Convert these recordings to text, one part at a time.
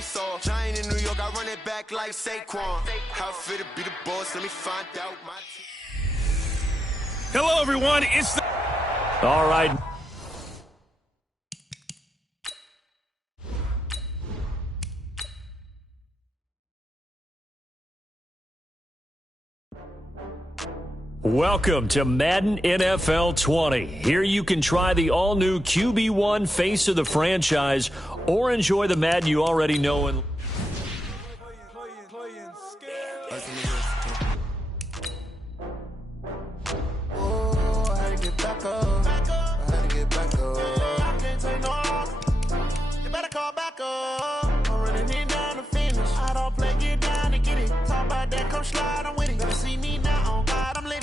lights off. Giant in New York, I run it back like Saquon. How fit to be the boss, let me find out my team. Hello, everyone. It's the... All right. Welcome to Madden NFL 20. Here you can try the all-new QB1 face of the franchise or enjoy the Madden you already know and... Slide on with it. Better see me now, on God, I'm lit.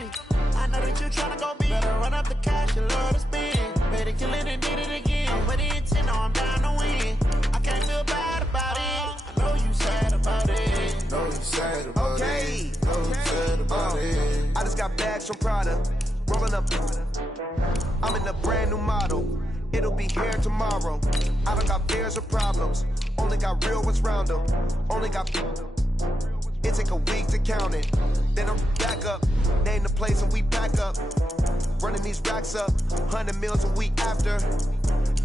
I know that you tryna go big. Better run up the cash, you love to spend. Better kill it and did it again. I'm with the intent, no, I'm down to win. I can't feel bad about it. I know you sad about it. Know you sad about it. Know you sad about it. I just got bags from Prada. Rolling up. I'm in a brand new model. It'll be here tomorrow. I don't got fears or problems. Only got real ones round them. Only got... It take a week to count it. Then I'm back up. Name the place and we pack up. Running these racks up. 100 meals a week after.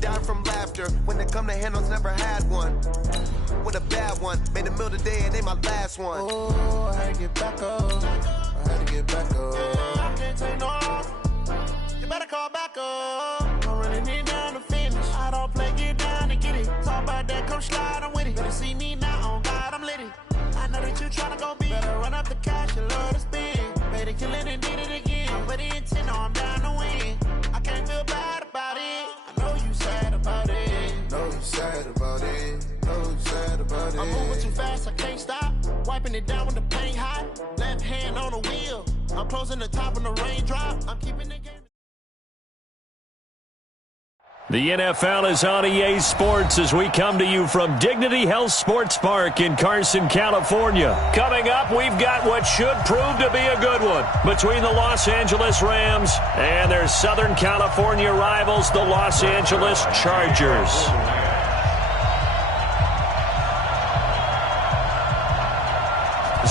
Down from laughter. When they come to handles, never had one. With a bad one. Made a meal today and they my last one. Oh, I had to get back up. I had to get back up. I can't take no off. You better call back up. I'm running it down to finish. I don't play, get down and get it. Talk about that, come slide on with it. Better see me now, on God, I'm lit. I know that you tryna go big. Better run up the cash, you love to spend. Better kill it and did it again. I'm with the intent, no, I'm down to win. I can't feel bad about it. I know you sad about it. Know you sad about it. Know you sad about it. I'm moving too fast, I can't stop. Wiping it down when the paint hot. Left hand on the wheel. I'm closing the top when the raindrop. I'm keeping the game. The NFL is on EA Sports as we come to you from Dignity Health Sports Park in Carson, California. Coming up, we've got what should prove to be a good one between the Los Angeles Rams and their Southern California rivals, the Los Angeles Chargers.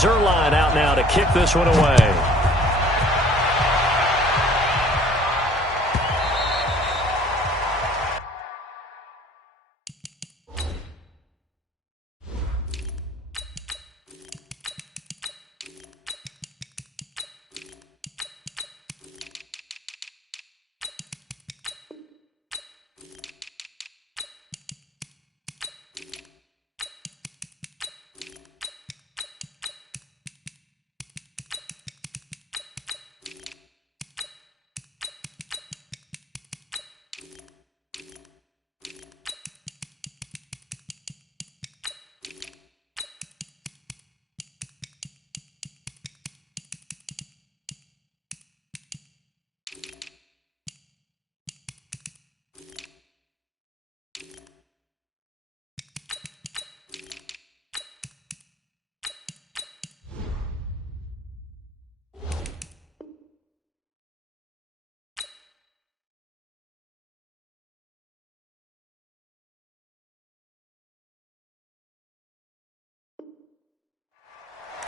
Zerline out now to kick this one away.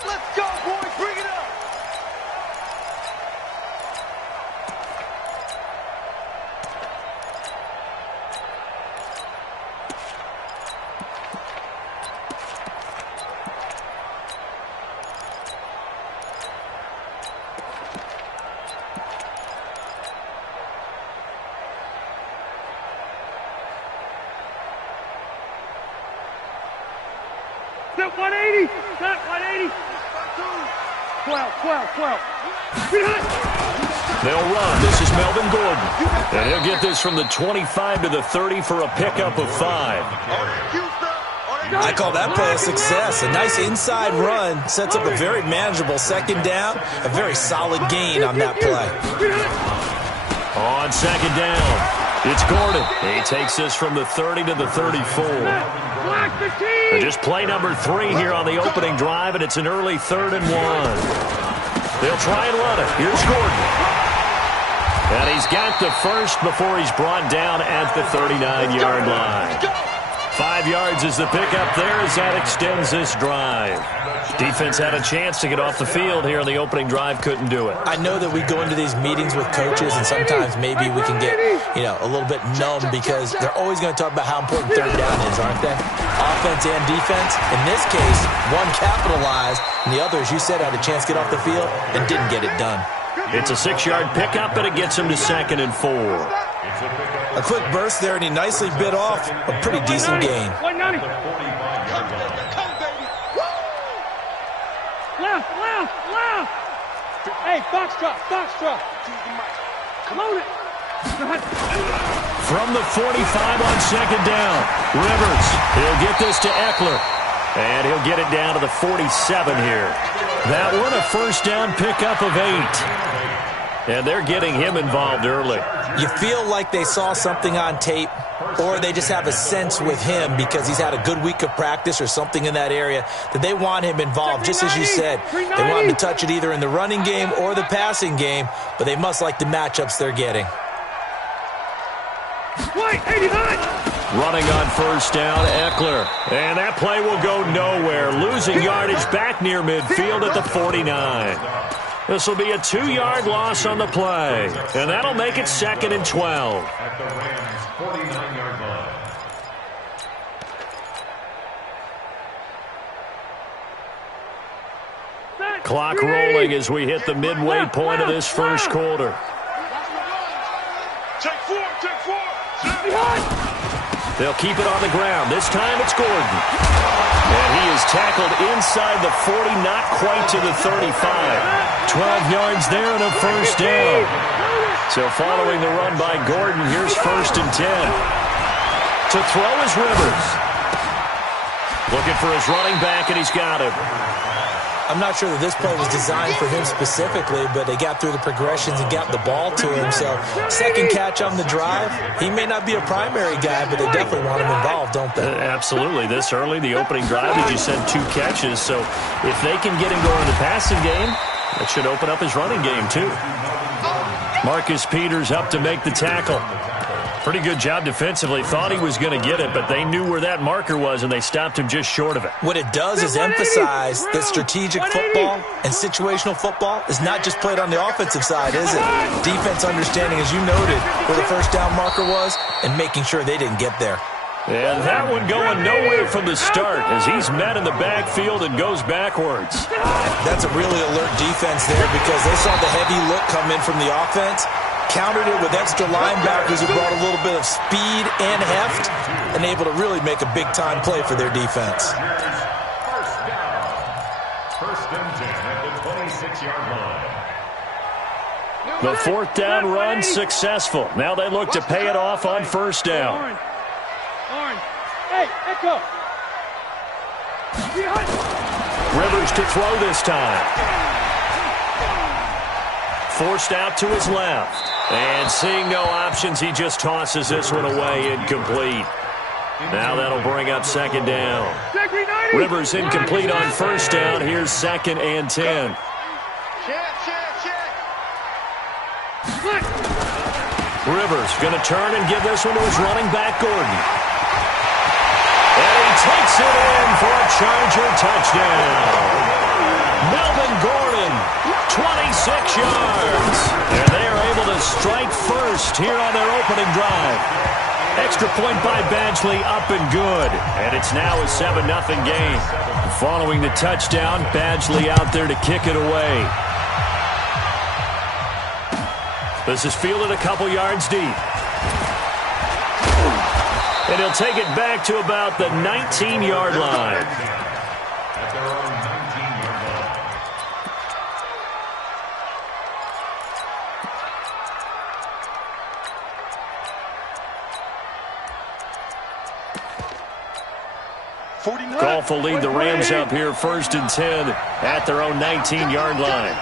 Let's go, boys. Bring it up. Set 180. Set 180. 12. They'll run. This is Melvin Gordon. And he'll get this from the 25 to the 30 for a pickup of 5. I call that play a success. A nice inside run sets up a very manageable second down. A very solid gain on that play. On second down, it's Gordon. He takes this from the 30 to the 34. And just play number 3 here on the opening drive, and it's an early 3rd and 1. They'll try and run it. Here's Gordon. And he's got the first before he's brought down at the 39-yard line. 5 yards is the pickup there as that extends this drive. Defense had a chance to get off the field here in the opening drive, couldn't do it. I know that we go into these meetings with coaches, and sometimes maybe we can get, a little bit numb because they're always going to talk about how important third down is, aren't they? Offense and defense. In this case, one capitalized, and the other, as you said, had a chance to get off the field and didn't get it done. It's a 6-yard pickup, and it gets him to 2nd and 4. A quick burst there, and he nicely bit off a pretty decent gain. 190. Left. Hey, box drop. Load it. From the 45 on 2nd down, Rivers. He'll get this to Eckler. And he'll get it down to the 47 here. That one, a first down pickup of 8. And they're getting him involved early. You feel like they saw something on tape, or they just have a sense with him because he's had a good week of practice or something in that area that they want him involved. Just as you said, they want him to touch it either in the running game or the passing game, but they must like the matchups they're getting. Running on first down, Eckler. And that play will go nowhere. Losing yardage back near midfield at the 49. This will be a 2-yard loss on the play. And that'll make it 2nd and 12. At the Rams' 49-yard line. Clock rolling as we hit the midway point of this first quarter. Take four. They'll keep it on the ground. This time it's Gordon. And he is tackled inside the 40, not quite to the 35. 12 yards there and a first down. So following the run by Gordon, here's 1st and 10. To throw is Rivers. Looking for his running back, and he's got him. I'm not sure that this play was designed for him specifically, but they got through the progressions and got the ball to him. So, second catch on the drive. He may not be a primary guy, but they definitely want him involved, don't they? Absolutely. This early, the opening drive, as you said, 2 catches. So, if they can get him going in the passing game, that should open up his running game, too. Marcus Peters up to make the tackle. Pretty good job defensively. Thought he was going to get it, but they knew where that marker was, and they stopped him just short of it. What it does is emphasize that strategic football and situational football is not just played on the offensive side, is it? Defense understanding, as you noted, where the first down marker was and making sure they didn't get there. And that one going nowhere from the start as he's met in the backfield and goes backwards. That's a really alert defense there because they saw the heavy look come in from the offense, countered it with extra linebackers who brought a little bit of speed and heft, and able to really make a big-time play for their defense. First and 10 at the 26-yard line. The 4th down run successful. Now they look to pay it off on first down. Hey, Echo. Rivers to throw this time. Forced out to his left. And seeing no options, he just tosses this one away, incomplete. Now that'll bring up 2nd down. Rivers incomplete on first down. Here's 2nd and 10. Rivers going to turn and give this one to his running back, Gordon. And he takes it in for a Charger touchdown. Melvin Gordon, 26 yards. And they are able to strike first here on their opening drive. Extra point by Badgley, up and good. And it's now a 7-0 game. Following the touchdown, Badgley out there to kick it away. This is fielded a couple yards deep. And he'll take it back to about the 19-yard line. At their own 19-yard line. Goff will lead the Rams up here 1st and 10 at their own 19-yard line.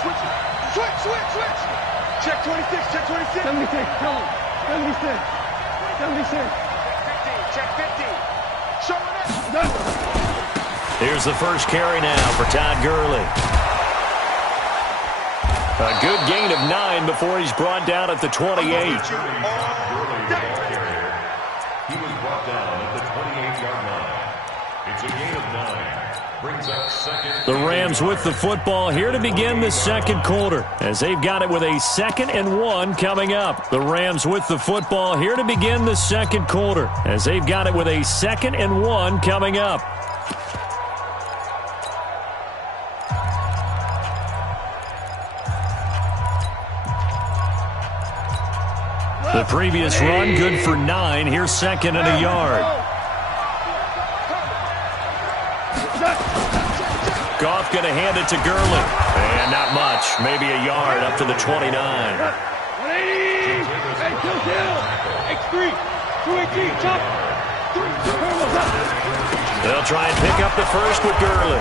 Switch. Check 26. 76. Tell him. 76. 50. Check 50. Showing it. Here's the first carry now for Todd Gurley. A good gain of 9 before he's brought down at the 28. He was brought down at the 28-yard line. It's a gain of 9. Brings up second. The Rams with the football here to begin the second quarter as they've got it with a 2nd and 1 coming up. The Rams with the football here to begin the second quarter as they've got it with a 2nd and 1 coming up. The previous run good for 9. Here's 2nd and a yard. Goff going to hand it to Gurley. And not much. Maybe a yard up to the 29. 180. Hey, kill. X3. 218. Chop. They'll try and pick up the first with Gurley.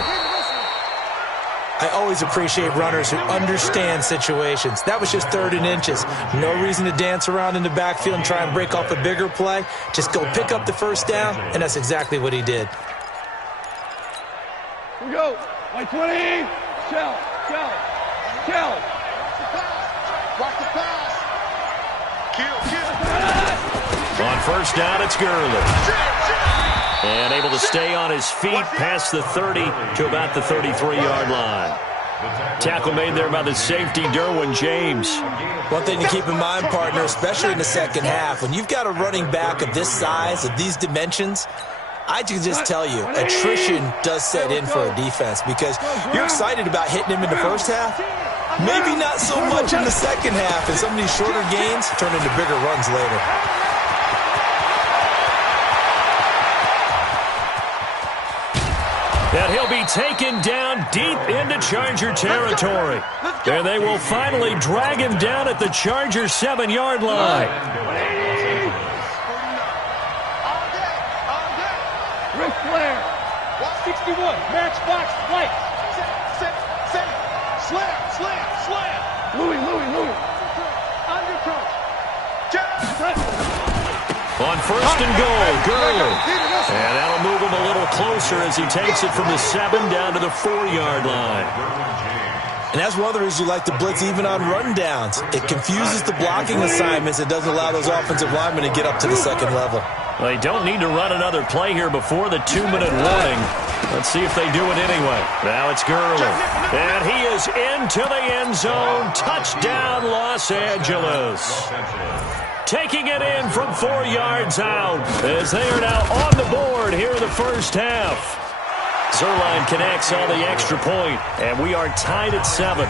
I always appreciate runners who understand situations. That was just 3rd and inches. No reason to dance around in the backfield and try and break off a bigger play. Just go pick up the first down, and that's exactly what he did. Here we go. 120. Shell. Watch the pass. Kill. On first down, it's Gurley. And able to stay on his feet past the 30 to about the 33-yard line. Tackle made there by the safety, Derwin James. One thing to keep in mind, partner, especially in the second half, when you've got a running back of this size, of these dimensions, I can just tell you, attrition does set in for a defense because you're excited about hitting him in the first half. Maybe not so much in the second half, and some of these shorter gains turn into bigger runs later. And he'll be taken down deep into Charger territory. And they will finally drag him down at the Charger 7-yard line. Ric Flair. 61. Matchbox flight. Slam. Louis. Undercross. On first and goal, Gurley. And that'll move him a little closer as he takes it from the 7 down to the 4-yard line. And that's one of the reasons you like to blitz even on run downs. It confuses the blocking assignments. It doesn't allow those offensive linemen to get up to the second level. They don't need to run another play here before the 2-minute warning. Let's see if they do it anyway. Now it's Gurley. And he is into the end zone. Touchdown, Los Angeles. Taking it in from 4 yards out as they are now on the board here in the first half. Zerline connects on the extra point, and we are tied at 7.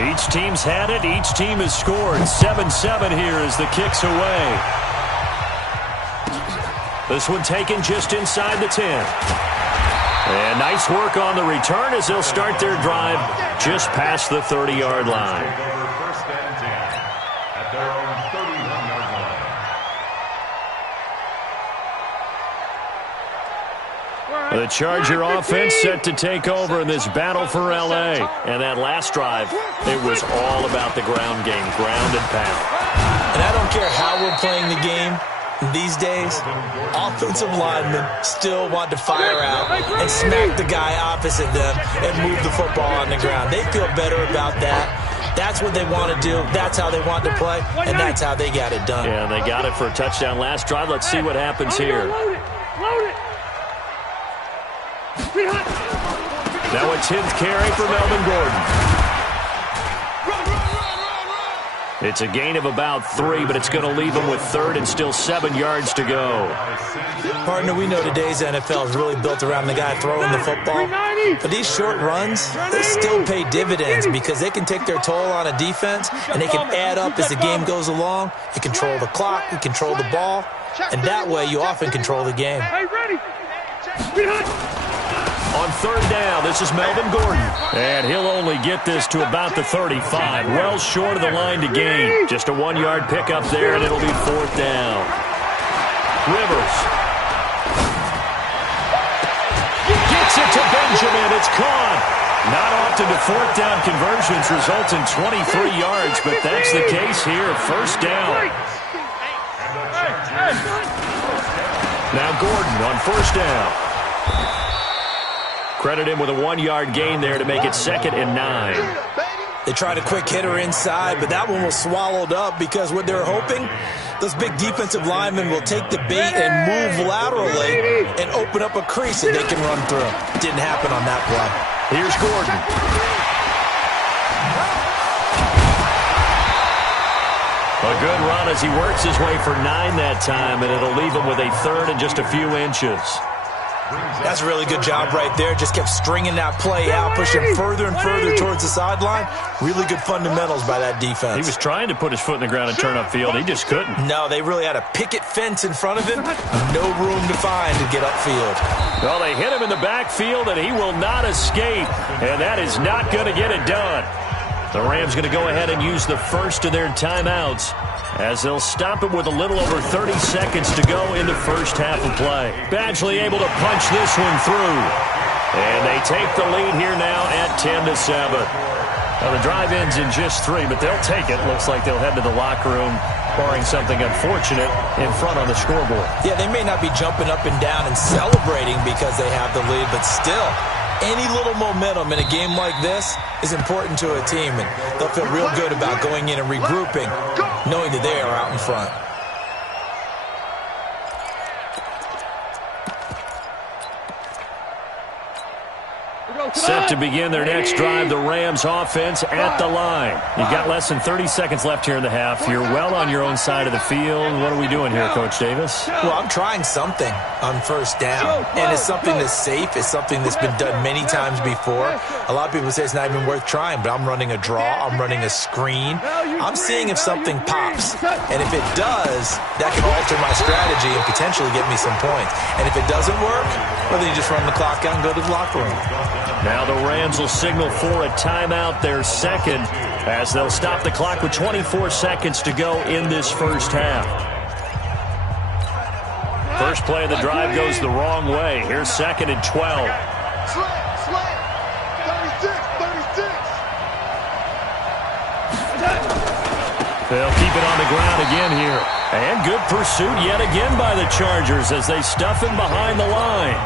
Each team's had it. Each team has scored. 7-7 here as the kick's away. This one taken just inside the 10. And nice work on the return as they'll start their drive just past the 30-yard line. First and 10 at their own 31-yard line. The Charger offense set to take over in this battle for L.A. And that last drive, it was all about the ground game, ground and pound. And I don't care how we're playing the game. These days, offensive linemen still want to fire out and smack the guy opposite them and move the football on the ground. They feel better about that. That's what they want to do. That's how they want to play, and that's how they got it done. Yeah, they got it for a touchdown last drive. Let's see what happens here. Load it. Now a 10th carry for Melvin Gordon. It's a gain of about 3, but it's going to leave him with 3rd and still 7 yards to go. Partner, we know today's NFL is really built around the guy throwing the football. But these short runs, they still pay dividends because they can take their toll on a defense, and they can add up as the game goes along. You control the clock, you control the ball, and that way you often control the game. Hey, ready. On 3rd down, this is Melvin Gordon. And he'll only get this to about the 35. Well short of the line to gain. Just a 1-yard pickup there, and it'll be 4th down. Rivers. Gets it to Benjamin. It's caught. Not often do 4th down conversions result in 23 yards, but that's the case here. 1st down. Now Gordon on 1st down. Credit him with a 1-yard gain there to make it 2nd and 9. They tried a quick hitter inside, but that one was swallowed up because what they're hoping, those big defensive linemen will take the bait and move laterally and open up a crease that they can run through. Didn't happen on that play. Here's Gordon. A good run as he works his way for 9 that time, and it'll leave him with a 3rd and just a few inches. That's a really good job right there. Just kept stringing that play out, pushing further and further towards the sideline. Really good fundamentals by that defense. He was trying to put his foot in the ground and turn upfield. He just couldn't. No, they really had a picket fence in front of him. No room to find to get upfield. Well, they hit him in the backfield, and he will not escape. And that is not going to get it done. The Rams going to go ahead and use the first of their timeouts as they'll stop it with a little over 30 seconds to go in the first half of play. Badgley able to punch this one through. And they take the lead here now at 10-7. Now, the drive ends in just 3, but they'll take it. Looks like they'll head to the locker room, barring something unfortunate in front on the scoreboard. Yeah, they may not be jumping up and down and celebrating because they have the lead, but still, any little momentum in a game like this is important to a team, and they'll feel real good about going in and regrouping, knowing that they are out in front. Set to begin their next drive, the Rams offense at the line. You've got less than 30 seconds left here in the half. You're well on your own side of the field. What are we doing here, Coach Davis? Well, I'm trying something on first down, and it's something that's safe. It's something that's been done many times before. A lot of people say it's not even worth trying, but I'm running a draw. I'm running a screen. I'm seeing if something pops, and if it does, that can alter my strategy and potentially get me some points. And if it doesn't work, well, then you just run the clock out and go to the locker room. Now the Rams will signal for a timeout, their 2nd, as they'll stop the clock with 24 seconds to go in this first half. First play of the drive goes the wrong way. Here's 2nd and 12. Slant. 36. They'll keep it on the ground again here. And good pursuit yet again by the Chargers as they stuff him behind the line.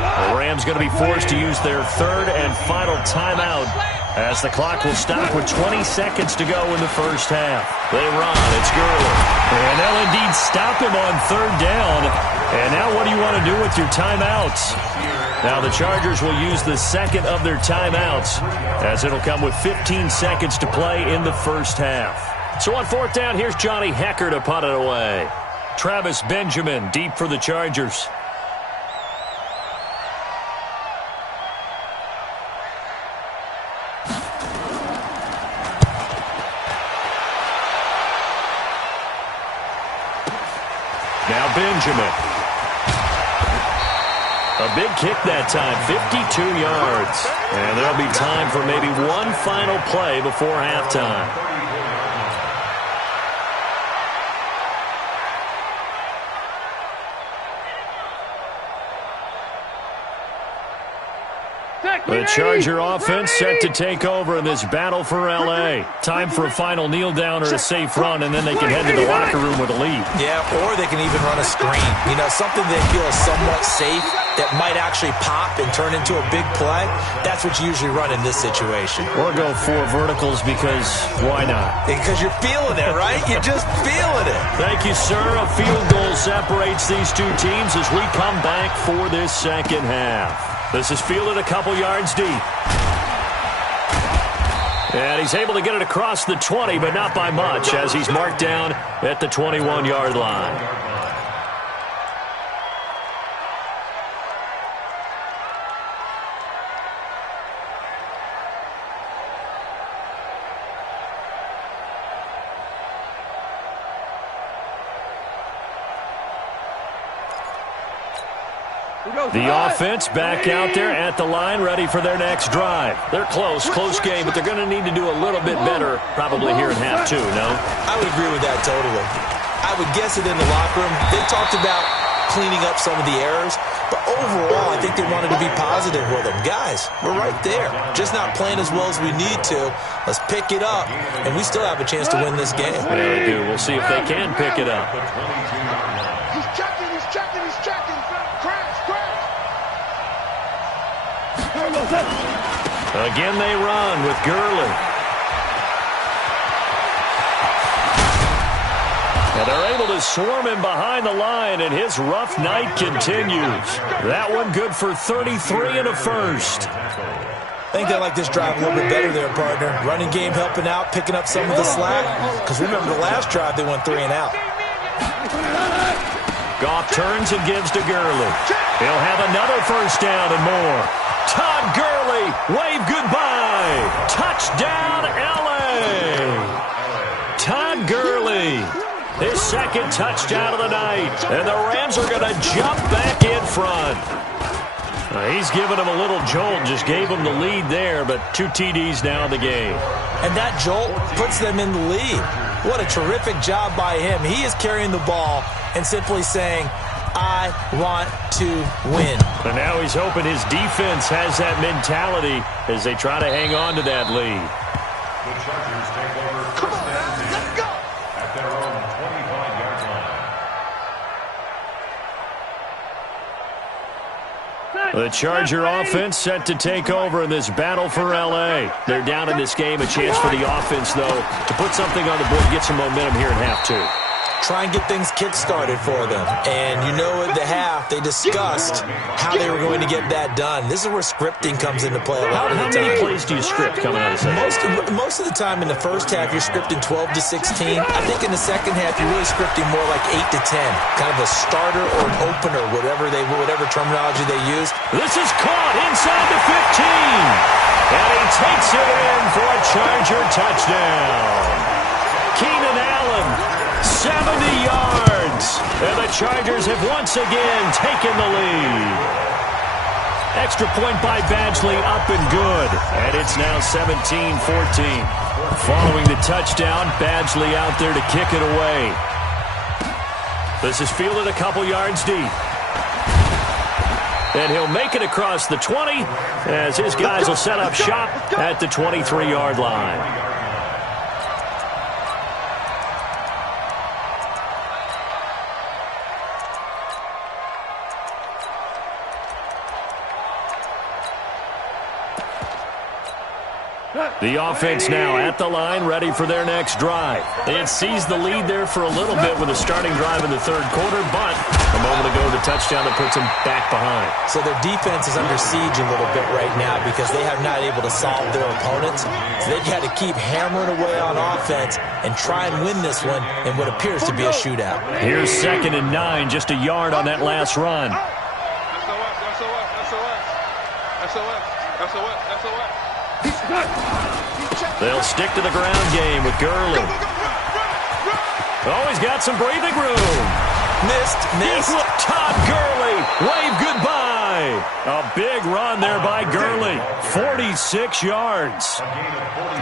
The Rams going to be forced to use their 3rd and final timeout as the clock will stop with 20 seconds to go in the first half. They run. It's Gurley. And they'll indeed stop him on 3rd down. And now what do you want to do with your timeouts? Now the Chargers will use the 2nd of their timeouts as it'll come with 15 seconds to play in the first half. So on 4th down, here's Johnny Hecker to punt it away. Travis Benjamin deep for the Chargers. Now Benjamin. A big kick that time, 52 yards. And there'll be time for maybe one final play before halftime. The Charger offense set to take over in this battle for L.A. Time for a final kneel down or a safe run, and then they can head to the locker room with a lead. Yeah, or they can even run a screen. You know, something they feel is somewhat safe that might actually pop and turn into a big play. That's what you usually run in this situation. Or go 4 verticals because why not? Because you're feeling it, right? You're just feeling it. Thank you, sir. A field goal separates these two teams as we come back for this second half. This is fielded a couple yards deep. And he's able to get it across the 20, but not by much, as he's marked down at the 21-yard line. The offense back out there at the line, ready for their next drive. They're close game, but they're going to need to do a little bit better probably here in half 2, no? I would agree with that totally. I would guess it in the locker room. They talked about cleaning up some of the errors, but overall, I think they wanted to be positive with them. Guys, we're right there. Just not playing as well as we need to. Let's pick it up, and we still have a chance to win this game. Yeah, they do. We'll see if they can pick it up. He's checking. Crash. Again they run with Gurley. And they're able to swarm him behind the line, and his rough night continues. That one good for 33 and a first. I think they like this drive a little bit better there, partner. Running game helping out, picking up some of the slack. Because remember, the last drive they went 3 and out. Goff turns and gives to Gurley. He'll have another first down and more. Todd Gurley, wave goodbye. Touchdown, L.A. Todd Gurley, his second touchdown of the night. And the Rams are going to jump back in front. He's given him a little jolt, just gave him the lead there, but 2 TDs now in the game. And that jolt puts them in the lead. What a terrific job by him. He is carrying the ball and simply saying, I want to win. And now he's hoping his defense has that mentality as they try to hang on to that lead. The Chargers take over first and 10 at their own 25-yard line. The Charger offense set to take over in this battle for L.A. They're down in this game. A chance for the offense, though, to put something on the board, get some momentum here in half 2. Try and get things kick-started for them. And you know at the half, they discussed how they were going to get that done. This is where scripting comes into play a lot of the time. How many plays do you script coming out of the second? Most of the time in the first half, you're scripting 12 to 16. I think in the second half, you're really scripting more like 8 to 10. Kind of a starter or an opener, whatever terminology they use. This is caught inside the 15. And he takes it in for a Charger touchdown. Keenan Allen, 70 yards, and the Chargers have once again taken the lead. Extra point by Badgley up and good, and it's now 17-14. Following the touchdown, Badgley out there to kick it away. This is fielded a couple yards deep. And he'll make it across the 20 as his guys will set up shop at the 23-yard line. The offense now at the line, ready for their next drive. They had seized the lead there for a little bit with a starting drive in the third quarter, but a moment ago the touchdown that puts them back behind. So their defense is under siege a little bit right now because they have not able to solve their opponents. So they've got to keep hammering away on offense and try and win this one in what appears to be a shootout. Here's 2nd and 9, just a yard on that last run. They'll stick to the ground game with Gurley. Oh, he's got some breathing room. Missed. Todd Gurley, wave goodbye. A big run there by Gurley. 46 yards.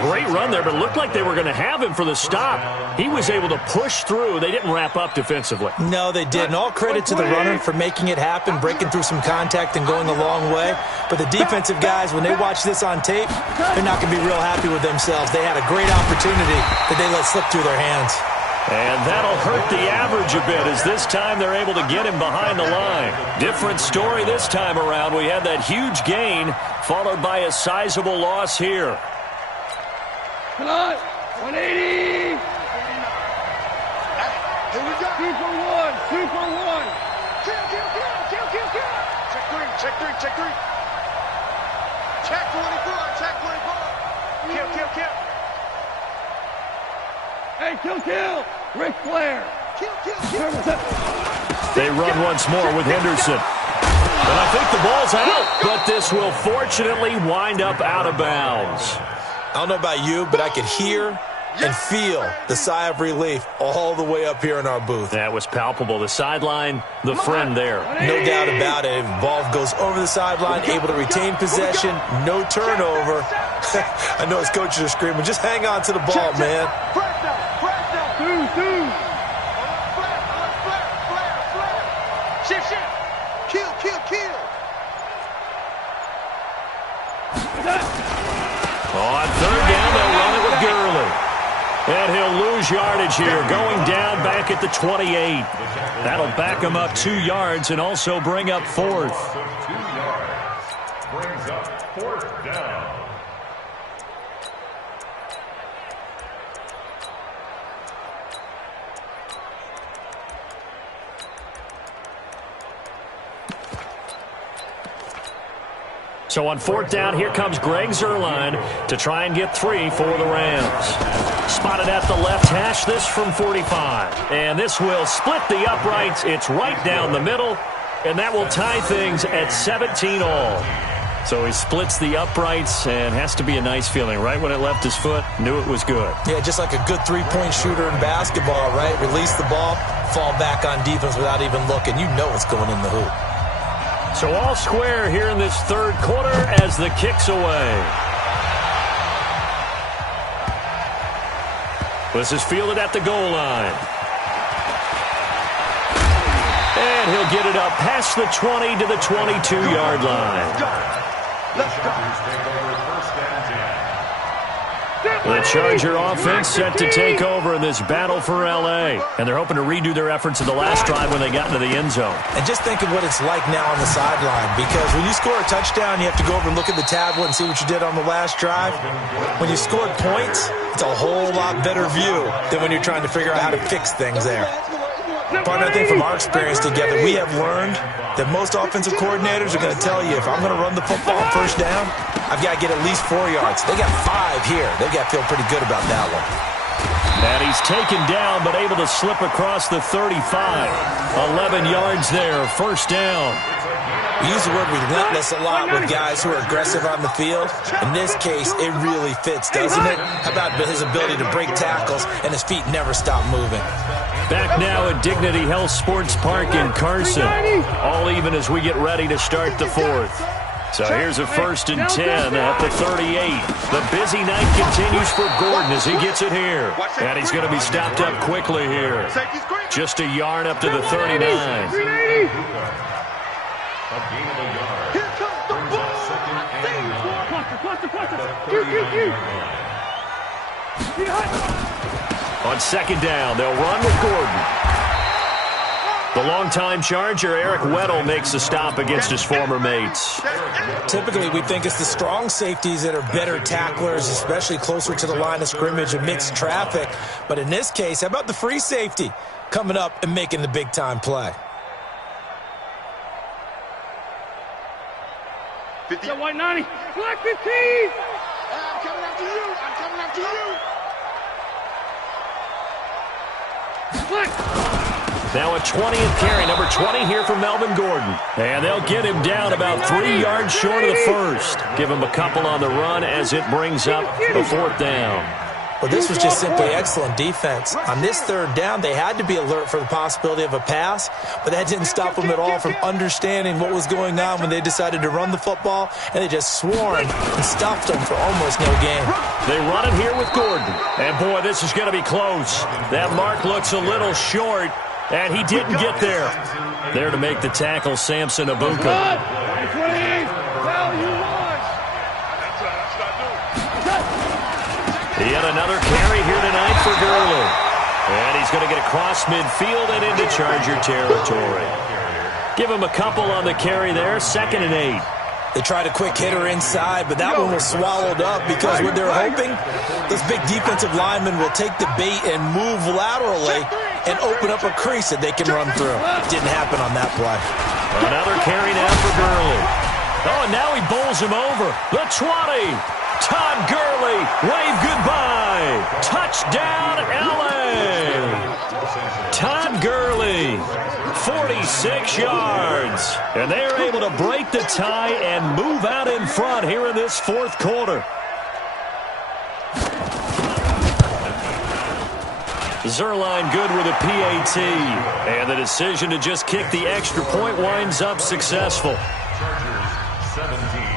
Great run there, but it looked like they were going to have him for the stop. He was able to push through. They didn't wrap up defensively. No, they didn't. All credit to the runner for making it happen, breaking through some contact and going a long way. But the defensive guys, when they watch this on tape, they're not going to be real happy with themselves. They had a great opportunity that they let slip through their hands. And that'll hurt the average a bit as this time they're able to get him behind the line. Different story this time around. We had that huge gain followed by a sizable loss here. Come on, 180. Here we go. 2 for 1, 2 for 1. Kill. Check three. Check 24. Kill. Hey, kill. Ric Flair. Kill. They run once more with Henderson. And I think the ball's out, but this will fortunately wind up out of bounds. I don't know about you, but I could hear and feel the sigh of relief all the way up here in our booth. That was palpable. The sideline, the friend there. No doubt about it. Ball goes over the sideline, able to retain possession, no turnover. I know his coaches are screaming, just hang on to the ball, man. Shift. Kill. On 3rd down, they'll run it with Gurley. And he'll lose yardage here, going down back at the 28. That'll back him up 2 yards and also bring up 4th. 4th down. So on 4th down, here comes Greg Zuerlein to try and get 3 for the Rams. Spotted at the left hash, this from 45. And this will split the uprights. It's right down the middle, and that will tie things at 17 all. So he splits the uprights, and has to be a nice feeling. Right when it left his foot, knew it was good. Yeah, just like a good three-point shooter in basketball, right? Release the ball, fall back on defense without even looking. You know it's going in the hoop. So all square here in this 3rd quarter as the kick's away. This is fielded at the goal line. And he'll get it up past the 20 to the 22-yard line. Let's go. Take over 1st and 10. The Charger offense set to take over in this battle for L.A. And they're hoping to redo their efforts in the last drive when they got into the end zone. And just think of what it's like now on the sideline, because when you score a touchdown, you have to go over and look at the tablet and see what you did on the last drive. When you scored points, it's a whole lot better view than when you're trying to figure out how to fix things there. But I think from our experience together, we have learned that most offensive coordinators are going to tell you, if I'm going to run the football on 1st down, I've got to get at least 4 yards. They got 5 here. They've got to feel pretty good about that one. And he's taken down, but able to slip across the 35. 11 yards there, 1st down. We use the word relentless a lot with guys who are aggressive on the field. In this case, it really fits, doesn't it? How about his ability to break tackles and his feet never stop moving? Back now at Dignity Health Sports Park in Carson. All even as we get ready to start the 4th. So here's a 1st and 10 at the 38. The busy night continues for Gordon as he gets it here. And he's going to be stopped up quickly here. Just a yard up to the 39. A gain of a yard. Brings up 2nd and 9. On 2nd down, they'll run with Gordon. The longtime Charger, Eric Weddle, makes a stop against his former mates. Typically, we think it's the strong safeties that are better tacklers, especially closer to the line of scrimmage amidst traffic. But in this case, how about the free safety coming up and making the big-time play? 50. White 90. Black 15. I'm coming after you. I'm coming after you. Black. Now a 20th carry, number 20 here for Melvin Gordon. And they'll get him down about 3 yards short of the 1st. Give him a couple on the run as it brings up the 4th down. Well, this was just simply excellent defense. On this 3rd down, they had to be alert for the possibility of a pass, but that didn't stop them at all from understanding what was going on when they decided to run the football, and they just swarmed and stuffed them for almost no gain. They run it here with Gordon. And, boy, this is going to be close. That mark looks a little short, and he didn't get there. There to make the tackle, Samson Abuka. Yet another carry here tonight for Gurley. And he's going to get across midfield and into Charger territory. Give him a couple on the carry there, 2nd and 8. They tried a quick hitter inside, but that one was swallowed up because what they're hoping, those big defensive linemen will take the bait and move laterally and open up a crease that they can run through. Didn't happen on that play. Another carry now for Gurley. Oh, and now he bowls him over. The 20. Todd Gurley, wave goodbye. Touchdown, L.A. Todd Gurley, 46 yards. And they're able to break the tie and move out in front here in this 4th quarter. Zuerlein good with a PAT. And the decision to just kick the extra point winds up successful. Chargers 17.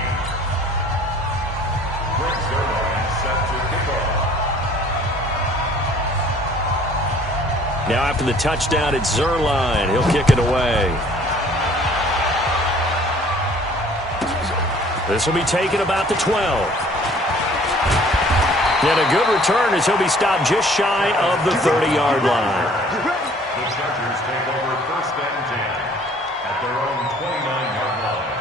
Now after the touchdown, it's Zuerlein. He'll kick it away. This will be taken about the 12. And a good return as he'll be stopped just shy of the 30-yard line. The Chargers take over 1st and 10 at their own 29-yard line.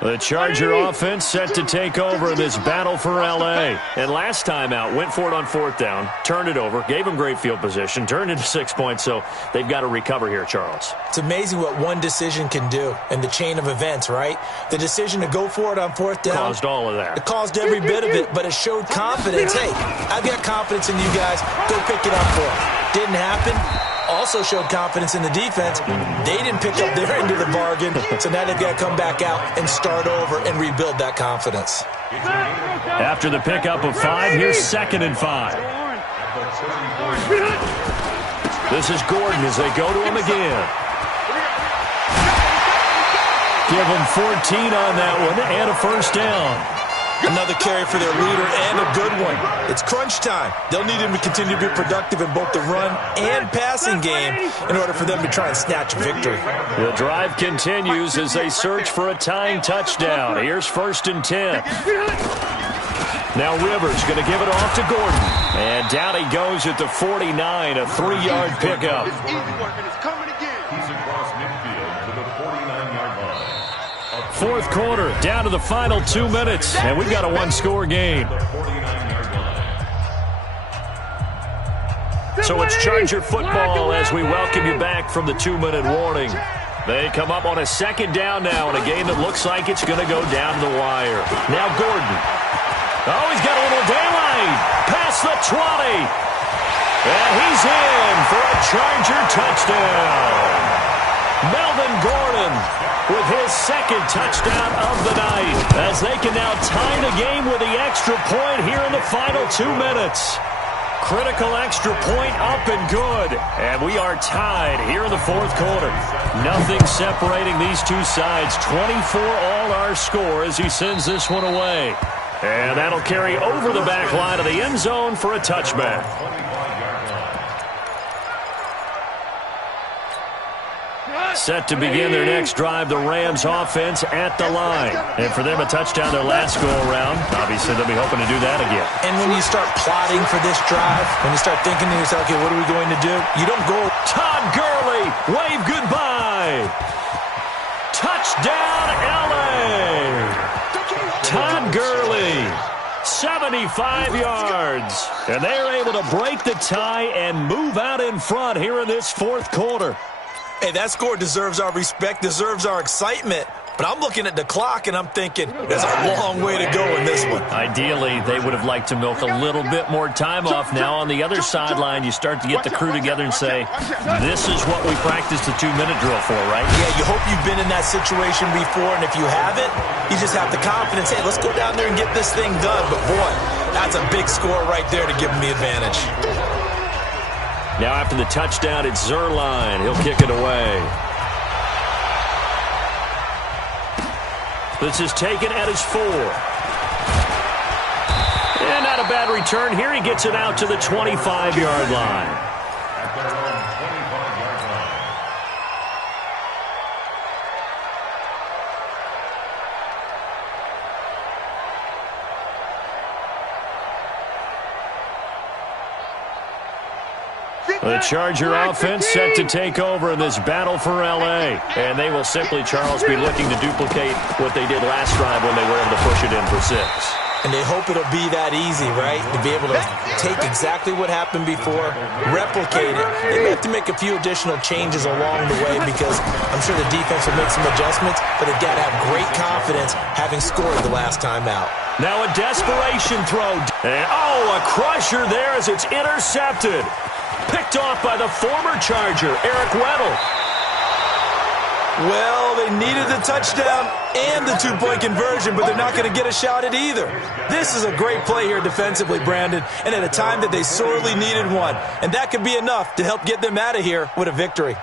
The Charger offense set to take over this battle for L.A. And last time out, went for it on 4th down, turned it over, gave them great field position, turned into 6 points, so they've got to recover here, Charles. It's amazing what one decision can do in the chain of events, right? The decision to go for it on 4th down. Caused all of that. It caused every bit of it, but it showed confidence. Hey, I've got confidence in you guys. Go pick it up for them. Didn't happen. Also showed confidence in the defense. They didn't pick up their end of the bargain, so now they've got to come back out and start over and rebuild that confidence. After the pickup of 5, here's 2nd and 5. This is Gordon as they go to him again. Give him 14 on that one and a 1st down. Another carry for their leader and a good one. It's crunch time. They'll need him to continue to be productive in both the run and passing game in order for them to try and snatch a victory. The drive continues as they search for a tying touchdown. Here's 1st and 10. Now Rivers going to give it off to Gordon. And down he goes at the 49, a 3-yard pickup. He's across midfield to the 49-yard line. 4th quarter, down to the final 2 minutes, and we've got a 1-score game. So it's Charger football as we welcome you back from the 2-minute warning. They come up on a 2nd down now in a game that looks like it's going to go down to the wire. Now Gordon. Oh, he's got a little daylight. Past the 20. And he's in for a Charger touchdown. Melvin Gordon with his 2nd touchdown of the night as they can now tie the game with the extra point here in the final 2 minutes. Critical extra point up and good. And we are tied here in the 4th quarter. Nothing separating these two sides. 24 all our score as he sends this one away. And that'll carry over the back line of the end zone for a touchback. Set to begin their next drive, the Rams offense at the line. And for them, a touchdown their last go-around. Obviously, they'll be hoping to do that again. And when you start plotting for this drive, when you start thinking to yourself, okay, what are we going to do? You don't go. Todd Gurley, wave goodbye. Touchdown, L.A. Todd Gurley, 75 yards. And they're able to break the tie and move out in front here in this 4th quarter. Hey, that score deserves our respect, deserves our excitement. But I'm looking at the clock, and I'm thinking there's a long way to go in this one. Ideally, they would have liked to milk a little bit more time off. Now, on the other sideline, you start to get the crew together and say, this is what we practiced the 2-minute drill for, right? Yeah, you hope you've been in that situation before, and if you haven't, you just have the confidence, hey, let's go down there and get this thing done. But, boy, that's a big score right there to give them the advantage. Now after the touchdown, it's Zerline. He'll kick it away. This is taken at his 4. And not a bad return here. He gets it out to the 25-yard line. The Charger offense set to take over in this battle for L.A. And they will simply, Charles, be looking to duplicate what they did last drive when they were able to push it in for 6. And they hope it'll be that easy, right? To be able to take exactly what happened before, replicate it. They may have to make a few additional changes along the way because I'm sure the defense will make some adjustments, but they've got to have great confidence having scored the last time out. Now a desperation throw. And, a crusher there as it's intercepted. Picked off by the former Charger, Eric Weddle. Well, they needed the touchdown and the 2-point conversion, but they're not going to get a shot at either. This is a great play here defensively, Brandon, and at a time that they sorely needed one. And that could be enough to help get them out of here with a victory.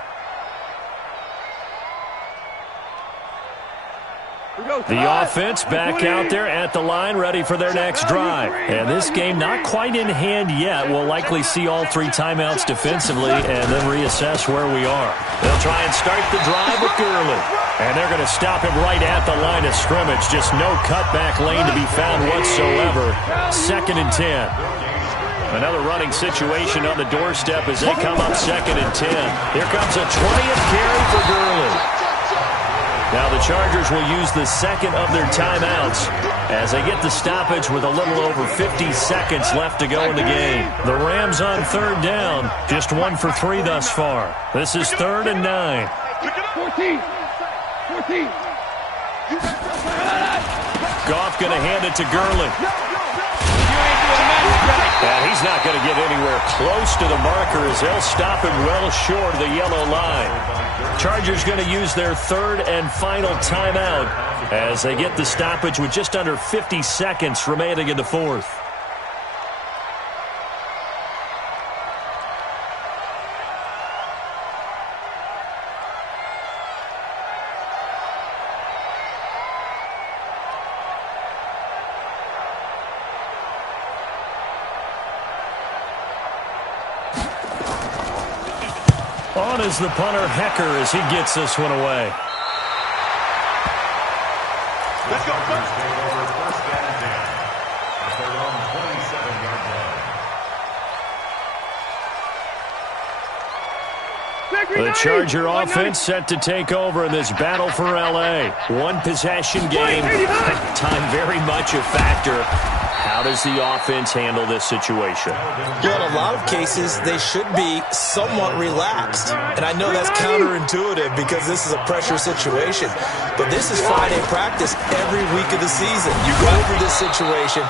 The offense back out there at the line, ready for their next drive. And this game not quite in hand yet. We'll likely see all 3 timeouts defensively and then reassess where we are. They'll try and start the drive with Gurley. And they're going to stop him right at the line of scrimmage. Just no cutback lane to be found whatsoever. 2nd and 10. Another running situation on the doorstep as they come up 2nd and 10. Here comes a 20th carry for Gurley. Now the Chargers will use the second of their timeouts as they get the stoppage with a little over 50 seconds left to go in the game. The Rams on third down, just 1 for 3 thus far. This is 3rd and 9. 14. Goff going to hand it to Gurley. And he's not going to get anywhere close to the marker as they'll stop him well short of the yellow line. Chargers going to use their 3rd and final timeout as they get the stoppage with just under 50 seconds remaining in the 4th. On is the punter, Hecker, as he gets this one away. Let's go. First down and 10 at their own 27-yard line. The Charger offense set to take over in this battle for L.A. One possession game. Time very much a factor. How does the offense handle this situation? Well, in a lot of cases, they should be somewhat relaxed. And I know that's counterintuitive because this is a pressure situation. But this is Friday practice every week of the season. You go over this situation,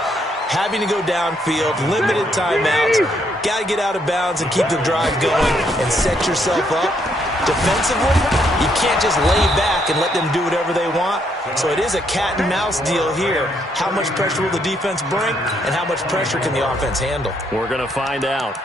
having to go downfield, limited timeouts, got to get out of bounds and keep the drive going and set yourself up. Defensively, you can't just lay back and let them do whatever they want. So it is a cat and mouse deal here. How much pressure will the defense bring and how much pressure can the offense handle? We're going to find out.